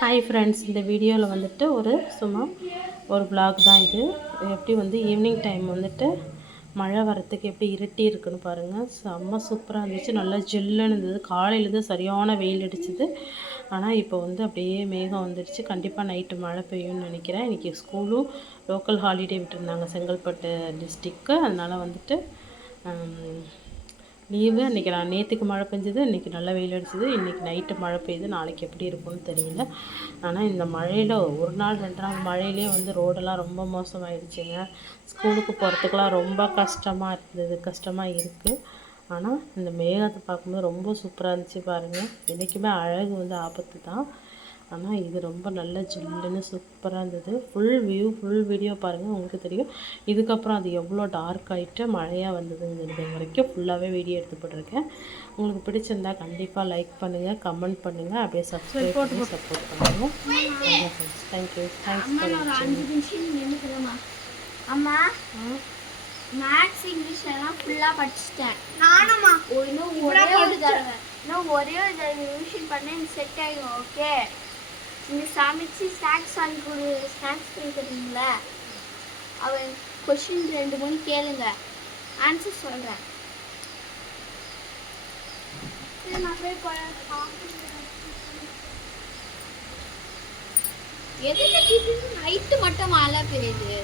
Hi friends இந்த வீடியோவில் வந்துட்டு ஒரு சும்மா ஒரு பிளாக் தான் இது. எப்படி வந்து ஈவினிங் டைம் வந்துட்டு மழை வரத்துக்கு எப்படி இருட்டி இருக்குன்னு பாருங்கள் செம்ம சூப்பராக இருந்துச்சு. நல்லா ஜில்லுன்னு இருந்தது. காலையிலேருந்து சரியான வெயில் அடிச்சுது. ஆனால் இப்போ வந்து அப்படியே மேகம் வந்துடுச்சு கண்டிப்பாக நைட்டு மழை பெய்யும்னு நினைக்கிறேன். இன்றைக்கி ஸ்கூலும் லோக்கல் ஹாலிடே விட்டுருந்தாங்க. செங்கல்பட்டு டிஸ்ட்ரிக்கு அதனால் வந்துட்டு லீவு அன்றைக்கி நான் நேற்றுக்கு மழை பெஞ்சது இன்றைக்கி நல்லா வெயில் அடிச்சது இன்றைக்கி நைட்டு மழை பெய்யுது நாளைக்கு எப்படி இருக்கும்னு தெரியல. ஆனால் இந்த மழையில் ஒரு நாள் ரெண்டு நாள் மழையிலே வந்து ரோடெல்லாம் ரொம்ப மோசமாயிடுச்சுங்க ஸ்கூலுக்கு போகிறதுக்கெலாம் ரொம்ப கஷ்டமாக இருந்தது கஷ்டமாக இருக்குது ஆனால் இந்த மேகத்தை பார்க்கும்போது ரொம்ப சூப்பராக இருந்துச்சு பாருங்கள் என்றைக்குமே அழகு வந்து ஆபத்து தான் ஆனால் இது ரொம்ப நல்ல ஜில்லுன்னு சூப்பராக இருந்தது. ஃபுல் வியூ ஃபுல் வீடியோ பாருங்கள் உங்களுக்கு தெரியும். இதுக்கப்புறம் அது எவ்வளோ டார்க் ஆகிட்டு மழையாக வந்ததுங்கிறது வரைக்கும் ஃபுல்லாகவே வீடியோ எடுத்து போட்டிருக்கேன். உங்களுக்கு பிடிச்சிருந்தா கண்டிப்பாக லைக் பண்ணுங்கள் கமெண்ட் பண்ணுங்கள் அப்படியே சப்ஸ்கிரைப் பண்ணி சப்போர்ட் பண்ணுங்கள் தேங்க்யூ தேங்க்ஸ் அம்மா மேக்ஸ் இங்கிலீஷ் எல்லாம் ஃபுல்லாக படிச்சிட்டேன். நானும்மா. இன்னும் ஒரே ஒரு தடவை. இன்னும் ஒரே ஒரு தடவை ரிவிஷன் பண்ண எனக்கு செட் ஆகிடும் ஓகே நீங்கள் சமைச்சு ஸ்நாக்ஸ் வாங்கி கொடு ஸ்நாக்ஸ் கொடுக்குறீங்கள அவன் கொஷின் ரெண்டு மூணு கேளுங்க. ஆன்சர் சொல்கிறேன் நான் போய் எதுக்கு? நைட்டு மட்டும் மழை பெய்யுது